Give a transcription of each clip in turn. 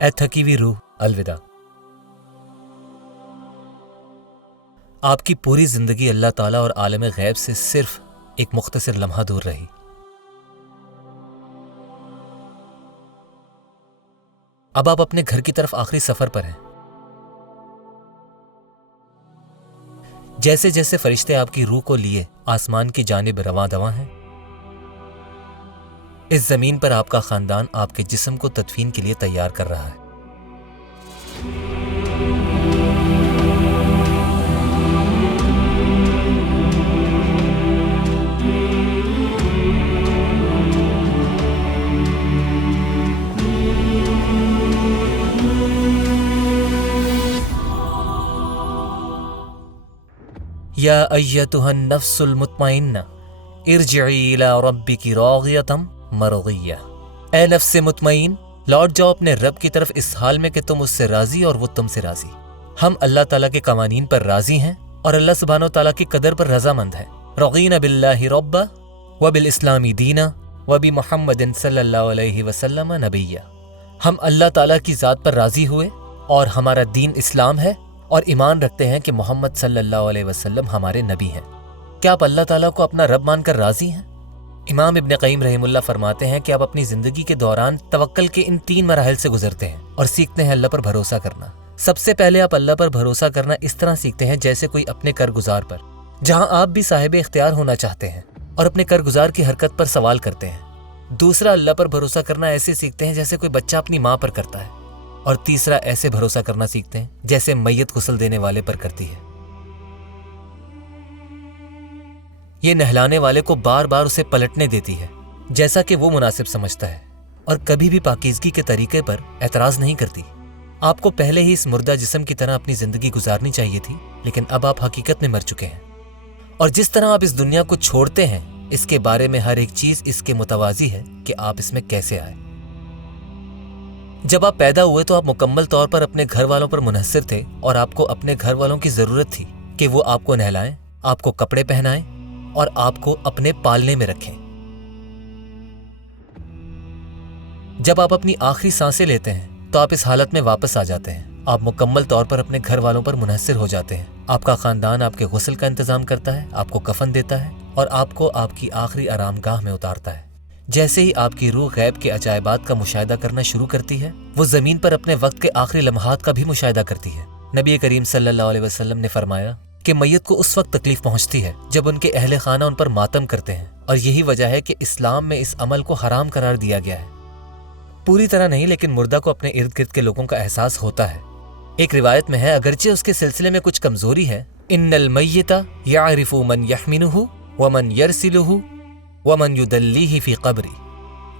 اے تھکی ہوئی روح، الوداع۔ آپ کی پوری زندگی اللہ تعالیٰ اور عالم غیب سے صرف ایک مختصر لمحہ دور رہی۔ اب آپ اپنے گھر کی طرف آخری سفر پر ہیں۔ جیسے جیسے فرشتے آپ کی روح کو لیے آسمان کی جانب رواں دواں ہیں، اس زمین پر آپ کا خاندان آپ کے جسم کو تدفین کے لیے تیار کر رہا ہے۔ یا ایتھا النفس المطمئنہ ارجعی الی ربک راضیۃ مرضیہ، اے نفس مطمئن، لوٹ جاؤ اپنے رب کی طرف اس حال میں کہ تم اس سے راضی اور وہ تم سے راضی۔ ہم اللہ تعالیٰ کے قوانین پر راضی ہیں اور اللہ سبحانہ و تعالیٰ کی قدر پر رضامند ہیں۔ رضینا باللہ ربا وبالاسلام دینا وبمحمد صلی اللہ علیہ وسلم نبیا، ہم اللہ تعالیٰ کی ذات پر راضی ہوئے اور ہمارا دین اسلام ہے اور ایمان رکھتے ہیں کہ محمد صلی اللہ علیہ وسلم ہمارے نبی ہیں۔ کیا آپ اللہ تعالیٰ کو اپنا رب مان کر راضی ہیں؟ امام ابن قیم رحمہ اللہ فرماتے ہیں کہ آپ اپنی زندگی کے دوران توکل کے ان 3 مراحل سے گزرتے ہیں اور سیکھتے ہیں اللہ پر بھروسہ کرنا۔ سب سے پہلے آپ اللہ پر بھروسہ کرنا اس طرح سیکھتے ہیں جیسے کوئی اپنے کارگزار پر، جہاں آپ بھی صاحب اختیار ہونا چاہتے ہیں اور اپنے کارگزار کی حرکت پر سوال کرتے ہیں۔ دوسرا، اللہ پر بھروسہ کرنا ایسے سیکھتے ہیں جیسے کوئی بچہ اپنی ماں پر کرتا ہے، اور تیسرا ایسے بھروسہ کرنا سیکھتے ہیں جیسے میت غسل دینے والے پر کرتی ہے۔ یہ نہلانے والے کو بار بار اسے پلٹنے دیتی ہے جیسا کہ وہ مناسب سمجھتا ہے، اور کبھی بھی پاکیزگی کے طریقے پر اعتراض نہیں کرتی۔ آپ کو پہلے ہی اس مردہ جسم کی طرح اپنی زندگی گزارنی چاہیے تھی، لیکن اب آپ حقیقت میں مر چکے ہیں، اور جس طرح آپ اس دنیا کو چھوڑتے ہیں اس کے بارے میں ہر ایک چیز اس کے متوازی ہے کہ آپ اس میں کیسے آئے۔ جب آپ پیدا ہوئے تو آپ مکمل طور پر اپنے گھر والوں پر منحصر تھے، اور آپ کو اپنے گھر والوں کی ضرورت تھی کہ وہ آپ کو نہلائیں، آپ کو کپڑے پہنائیں اور آپ کو اپنے پالنے میں رکھیں۔ جب آپ اپنی آخری سانسیں لیتے ہیں تو آپ اس حالت میں واپس آ جاتے ہیں، آپ مکمل طور پر اپنے گھر والوں پر منحصر ہو جاتے ہیں۔ آپ کا خاندان آپ کے غسل کا انتظام کرتا ہے، آپ کو کفن دیتا ہے اور آپ کو آپ کی آخری آرام گاہ میں اتارتا ہے۔ جیسے ہی آپ کی روح غیب کے عجائبات کا مشاہدہ کرنا شروع کرتی ہے، وہ زمین پر اپنے وقت کے آخری لمحات کا بھی مشاہدہ کرتی ہے۔ نبی کریم صلی اللہ علیہ وسلم نے فرمایا کہ میت کو اس وقت تکلیف پہنچتی ہے جب ان کے اہل خانہ ان پر ماتم کرتے ہیں، اور یہی وجہ ہے کہ اسلام میں اس عمل کو حرام قرار دیا گیا ہے۔ پوری طرح نہیں، لیکن مردہ کو اپنے ارد گرد کے لوگوں کا احساس ہوتا ہے۔ ایک روایت میں ہے، اگرچہ اس کے سلسلے میں کچھ کمزوری ہے، ان المیت یعرف من یحمنہ ومن یرسلہ ومن یدلیہ فی قبری،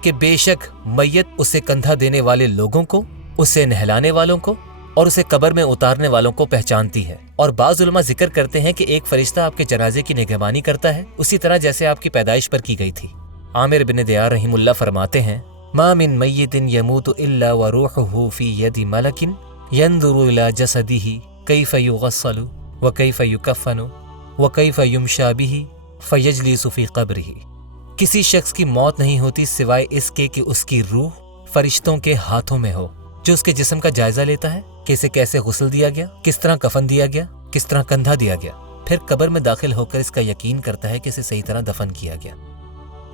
کہ بے شک میت اسے کندھا دینے والے لوگوں کو، اسے نہلانے والوں کو اور اسے قبر میں اتارنے والوں کو پہچانتی ہے۔ اور بعض علماء ذکر کرتے ہیں کہ ایک فرشتہ آپ کے جنازے کی نگہبانی کرتا ہے، اسی طرح جیسے آپ کی پیدائش پر کی گئی تھی۔ عامر بن دیار رحمہ اللہ فرماتے ہیں، ما من میت یموت الا وروحہ فی ید ملک ینظر الی جسدہ کیف یغسل وکیف یکفن وکیف یمشی بہ فیجلس فی قبرہ۔ کسی شخص کی موت نہیں ہوتی سوائے اس کے کہ اس کی روح فرشتوں کے ہاتھوں میں ہو، جو اس کے جسم کا جائزہ لیتا ہے کہ اسے کیسے غسل دیا گیا، کس طرح کفن دیا گیا، کس طرح کندھا دیا گیا، پھر قبر میں داخل ہو کر اس کا یقین کرتا ہے کہ اسے صحیح طرح دفن کیا گیا۔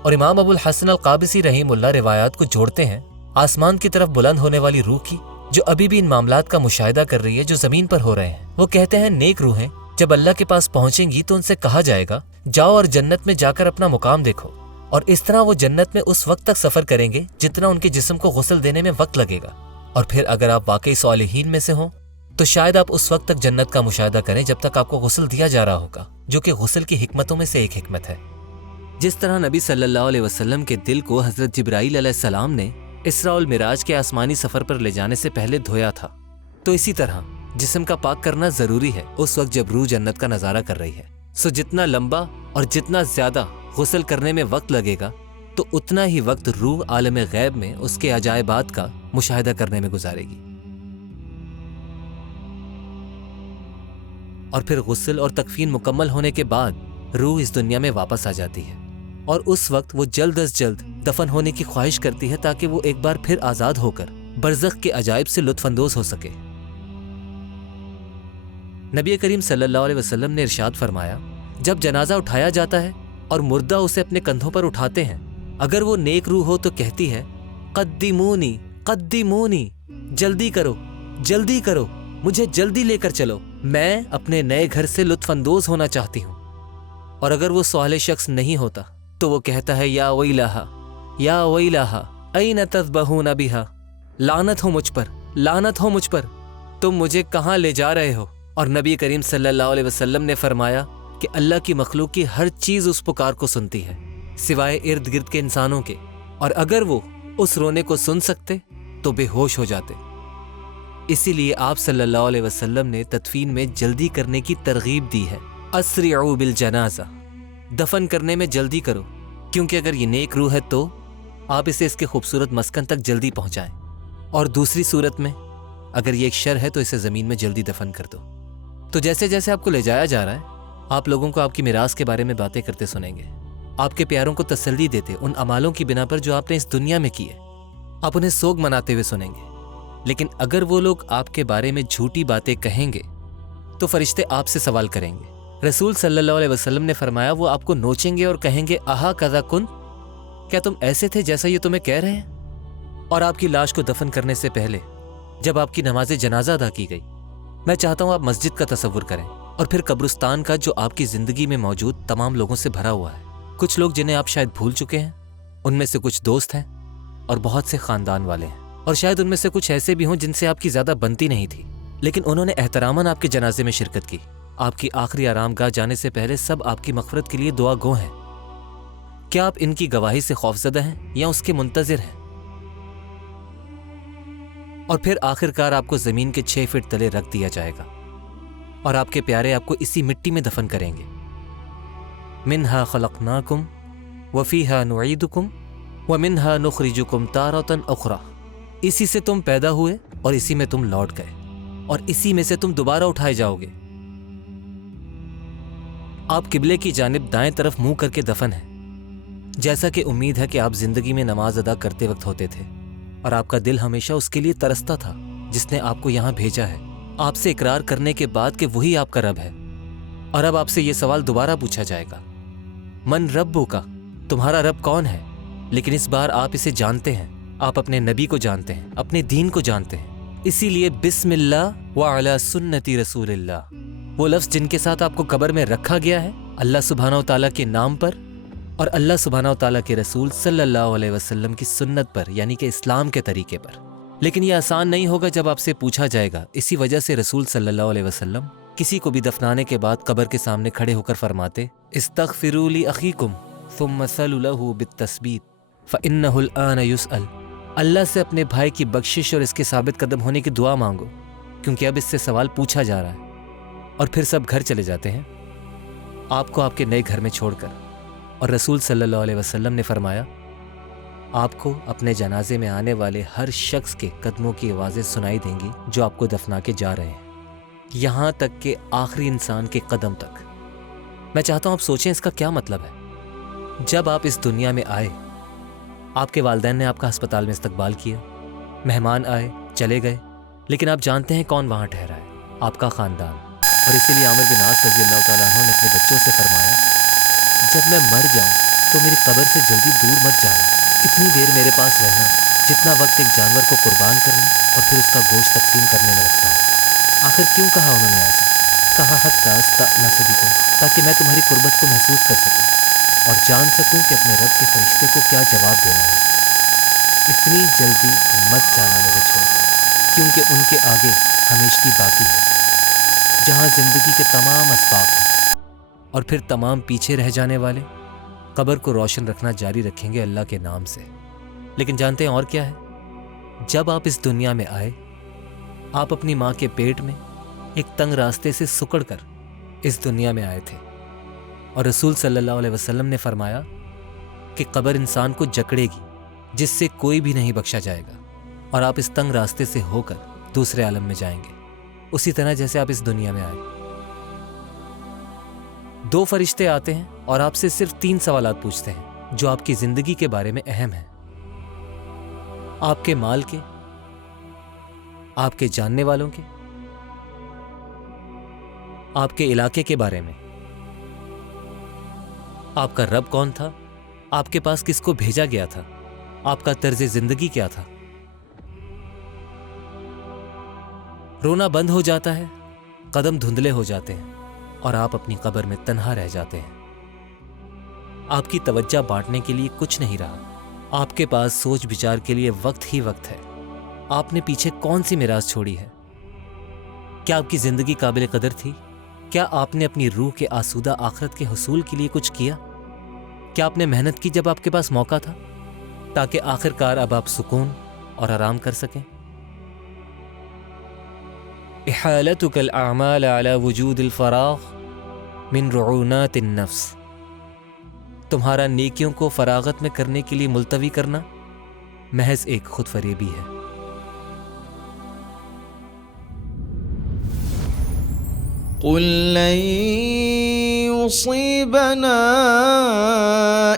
اور امام ابو الحسن القابسی رحمہ اللہ روایات کو جوڑتے ہیں آسمان کی طرف بلند ہونے والی روح کی، جو ابھی بھی ان معاملات کا مشاہدہ کر رہی ہے جو زمین پر ہو رہے ہیں۔ وہ کہتے ہیں، نیک روحیں جب اللہ کے پاس پہنچیں گی تو ان سے کہا جائے گا، جاؤ اور جنت میں جا کر اپنا مقام دیکھو، اور اس طرح وہ جنت میں اس وقت تک سفر کریں گے جتنا ان کے جسم کو غسل دینے میں وقت لگے گا، اور پھر اگر آپ واقعی صالحین میں سے ہوں تو شاید آپ اس وقت تک جنت کا مشاہدہ کریں جب تک آپ کو غسل دیا جا رہا ہوگا، جو کہ غسل کی حکمتوں میں سے ایک حکمت ہے۔ جس طرح نبی صلی اللہ علیہ وسلم کے دل کو حضرت جبرائیل علیہ السلام نے اسراء والمعراج کے آسمانی سفر پر لے جانے سے پہلے دھویا تھا، تو اسی طرح جسم کا پاک کرنا ضروری ہے اس وقت جب روح جنت کا نظارہ کر رہی ہے۔ سو جتنا لمبا اور جتنا زیادہ غسل کرنے میں وقت لگے گا تو اتنا ہی وقت روح عالم غیب میں اس کے عجائبات کا مشاہدہ کرنے میں گزارے گی۔ اور پھر غسل اور تکفین مکمل ہونے کے بعد روح اس دنیا میں واپس آ جاتی ہے، اور اس وقت وہ جلد از جلد دفن ہونے کی خواہش کرتی ہے تاکہ وہ ایک بار پھر آزاد ہو کر برزخ کے عجائب سے لطف اندوز ہو سکے۔ نبی کریم صلی اللہ علیہ وسلم نے ارشاد فرمایا، جب جنازہ اٹھایا جاتا ہے اور مردہ اسے اپنے کندھوں پر اٹھاتے ہیں، اگر وہ نیک روح ہو تو کہتی ہے، قدمونی قدمونی، جلدی کرو جلدی کرو، مجھے جلدی لے کر چلو، میں اپنے نئے گھر سے لطف اندوز ہونا چاہتی ہوں۔ اور اگر وہ صالح شخص نہیں ہوتا تو وہ کہتا ہے، یا ویلہا یا ویلہا این تذبحون بہا، لعنت ہو مجھ پر، لعنت ہو مجھ پر، تم مجھے کہاں لے جا رہے ہو؟ اور نبی کریم صلی اللہ علیہ وسلم نے فرمایا کہ اللہ کی مخلوق کی ہر چیز اس پکار کو سنتی ہے سوائے ارد گرد کے انسانوں کے، اور اگر وہ اس رونے کو سن سکتے تو بے ہوش ہو جاتے۔ اسی لیے آپ صلی اللہ علیہ وسلم نے تدفین میں جلدی کرنے کی ترغیب دی ہے۔ اسرعوا بالجنازہ، دفن کرنے میں جلدی کرو، کیونکہ اگر یہ نیک روح ہے تو آپ اسے اس کے خوبصورت مسکن تک جلدی پہنچائیں، اور دوسری صورت میں اگر یہ ایک شر ہے تو اسے زمین میں جلدی دفن کر دو۔ تو جیسے جیسے آپ کو لے جایا جا رہا ہے، آپ لوگوں کو آپ کی میراث کے بارے میں باتیں کرتے سنیں گے، آپ کے پیاروں کو تسلی دیتے ان اعمالوں کی بنا پر جو آپ نے اس دنیا میں کیے، آپ انہیں سوگ مناتے ہوئے سنیں گے۔ لیکن اگر وہ لوگ آپ کے بارے میں جھوٹی باتیں کہیں گے تو فرشتے آپ سے سوال کریں گے۔ رسول صلی اللہ علیہ وسلم نے فرمایا، وہ آپ کو نوچیں گے اور کہیں گے، اہا کذا کن، کیا تم ایسے تھے جیسا یہ تمہیں کہہ رہے ہیں؟ اور آپ کی لاش کو دفن کرنے سے پہلے جب آپ کی نماز جنازہ ادا کی گئی، میں چاہتا ہوں آپ مسجد کا تصور کریں اور پھر قبرستان کا جو آپ کی زندگی میں موجود تمام لوگوں سے بھرا ہوا ہے۔ کچھ لوگ جنہیں آپ شاید بھول چکے ہیں، ان میں سے کچھ دوست ہیں اور بہت سے خاندان والے ہیں، اور شاید ان میں سے کچھ ایسے بھی ہوں جن سے آپ کی زیادہ بنتی نہیں تھی، لیکن انہوں نے احتراماً آپ کے جنازے میں شرکت کی۔ آپ کی آخری آرام گاہ جانے سے پہلے سب آپ کی مغفرت کے لیے دعا گو ہیں۔ کیا آپ ان کی گواہی سے خوفزدہ ہیں یا اس کے منتظر ہیں؟ اور پھر آخرکار آپ کو زمین کے 6 فٹ تلے رکھ دیا جائے گا اور آپ کے پیارے آپ کو اسی مٹی میں دفن کریں گے۔ منہا خلقناکم وفیہا نعیدکم ومنہا نخرجکم تارۃ اخری، اسی سے تم پیدا ہوئے اور اسی میں تم لوٹ گئے اور اسی میں سے تم دوبارہ اٹھائے جاؤ گے۔ آپ قبلے کی جانب دائیں طرف منہ کر کے دفن ہیں، جیسا کہ امید ہے کہ آپ زندگی میں نماز ادا کرتے وقت ہوتے تھے، اور آپ کا دل ہمیشہ اس کے لیے ترستا تھا جس نے آپ کو یہاں بھیجا ہے، آپ سے اقرار کرنے کے بعد کہ وہی آپ کا رب ہے۔ اور اب آپ سے یہ سوال دوبارہ پوچھا جائے گا، من ربک، تمہارا رب کون ہے؟ لیکن اس بار آپ اسے جانتے ہیں، آپ اپنے نبی کو جانتے ہیں، اپنے دین کو جانتے ہیں۔ اسی لیے بسم اللہ وعلی سنتی رسول اللہ، وہ لفظ جن کے ساتھ آپ کو قبر میں رکھا گیا ہے، اللہ سبحانہ و تعالیٰ کے نام پر اور اللہ سبحانہ و تعالیٰ کے رسول صلی اللہ علیہ وسلم کی سنت پر، یعنی کہ اسلام کے طریقے پر۔ لیکن یہ آسان نہیں ہوگا جب آپ سے پوچھا جائے گا۔ اسی وجہ سے رسول صلی اللہ علیہ وسلم کسی کو بھی دفنانے کے بعد قبر کے سامنے کھڑے ہو کر فرماتے، استغفروا لاخیکم ثم صلوا له بالتثبیت فانه الآن يسأل، اللہ سے اپنے بھائی کی بخشش اور اس کے ثابت قدم ہونے کی دعا مانگو، کیونکہ اب اس سے سوال پوچھا جا رہا ہے۔ اور پھر سب گھر چلے جاتے ہیں، آپ کو آپ کے نئے گھر میں چھوڑ کر، اور رسول صلی اللہ علیہ وسلم نے فرمایا، آپ کو اپنے جنازے میں آنے والے ہر شخص کے قدموں کی آوازیں سنائی دیں گی جو آپ کو دفنا کے جا رہے ہیں، یہاں تک کہ آخری انسان کے قدم تک۔ میں چاہتا ہوں آپ سوچیں اس کا کیا مطلب ہے۔ جب آپ اس دنیا میں آئے، آپ کے والدین نے آپ کا ہسپتال میں استقبال کیا، مہمان آئے چلے گئے، لیکن آپ جانتے ہیں کون وہاں ٹھہرا ہے، آپ کا خاندان۔ اور اسی لیے عامر بن عاص رضی اللہ تعالیٰ عنہ نے اپنے بچوں سے فرمایا، جب میں مر جاؤں تو میری قبر سے جلدی دور مت جانا، اتنی دیر میرے پاس رہنا جتنا وقت ایک جانور کو قربان کرنے اور پھر اس کا گوشت تقسیم کرنے میں لگتا ہے۔ آخر کیوں کہا انہوں نے ایسا؟ کہا حتی استأنس بکم، تاکہ میں تمہاری قربت کو محسوس کر سکوں اور جان سکوں کہ اپنے رب کے فرشتے کو کیا جواب دینا ہے۔ اتنی جلدی مت جانا مجھے چھوڑ کر، کیونکہ ان کے آگے ہمیشگی باقی ہے، جہاں زندگی کے تمام اسباق ہیں، اور پھر تمام پیچھے رہ جانے والے قبر کو روشن رکھنا جاری رکھیں گے اللہ کے نام سے۔ لیکن جانتے ہیں اور کیا ہے؟ جب آپ اس دنیا میں آئے، آپ اپنی ماں کے پیٹ میں ایک تنگ راستے سے سکڑ کر اس دنیا میں آئے تھے، اور رسول صلی اللہ علیہ وسلم نے فرمایا کہ قبر انسان کو جکڑے گی جس سے کوئی بھی نہیں بخشا جائے گا، اور آپ اس تنگ راستے سے ہو کر دوسرے عالم میں جائیں گے، اسی طرح جیسے آپ اس دنیا میں آئے۔ 2 فرشتے آتے ہیں اور آپ سے صرف 3 سوالات پوچھتے ہیں جو آپ کی زندگی کے بارے میں اہم ہیں، آپ کے مال کے، آپ کے جاننے والوں کے؟ آپ کے علاقے کے بارے میں؟ آپ کا رب کون تھا؟ آپ کے پاس کس کو بھیجا گیا تھا؟ آپ کا طرز زندگی کیا تھا؟ رونا بند ہو جاتا ہے، قدم دھندلے ہو جاتے ہیں اور آپ اپنی قبر میں تنہا رہ جاتے ہیں۔ آپ کی توجہ بانٹنے کے لیے کچھ نہیں رہا۔ آپ کے پاس سوچ بچار کے لیے وقت ہی وقت ہے۔ آپ نے پیچھے کون سی میراث چھوڑی ہے؟ کیا آپ کی زندگی قابل قدر تھی؟ کیا آپ نے اپنی روح کے آسودہ آخرت کے حصول کے لیے کچھ کیا؟ کیا آپ نے محنت کی جب آپ کے پاس موقع تھا، تاکہ آخر کار اب آپ سکون اور آرام کر سکیں؟ احالتک الاعمال علی وجود الفراغ من رعونات النفس، تمہارا نیکیوں کو فراغت میں کرنے کے لیے ملتوی کرنا محض ایک خود فریبی ہے۔ قل لن يصيبنا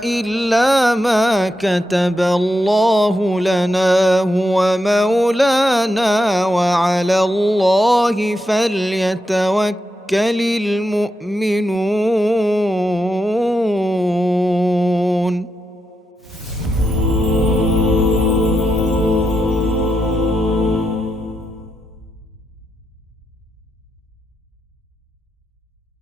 إلا ما كتب الله لنا هو مولانا وعلى الله فليتوكل المؤمنون۔